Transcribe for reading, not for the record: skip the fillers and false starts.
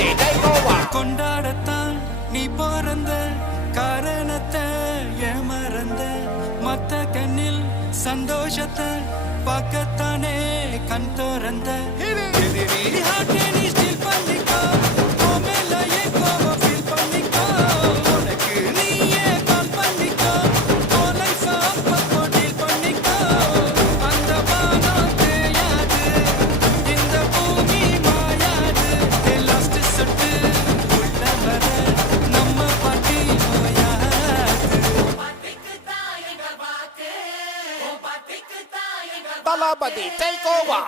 தளபதி take over. கொண்டாடத்தான் நீ பிறந்த காரணத்தை ஏமறந்த மத்த கண்ணில் சந்தோஷத்தை பார்க்கத்தானே கண் திறந்த எதிரி ஹார்ட்டை நீ ஸ்டீல் பண்ணிக்கோ உன் மேல என் கோவம் ஃபீல் பண்ணிக்கோ உனக்கு நீயே கால் பண்ணிக்கோ உன் லைஃபை அப்பப்போ டீல் பண்ணிக்கோ அந்த வானம் தேயாது இந்த பூமி மாயாது லாஸ்ட் சொட்டு உள்ள வர நம்ம பாட்டி நோயாது தளபதி take over.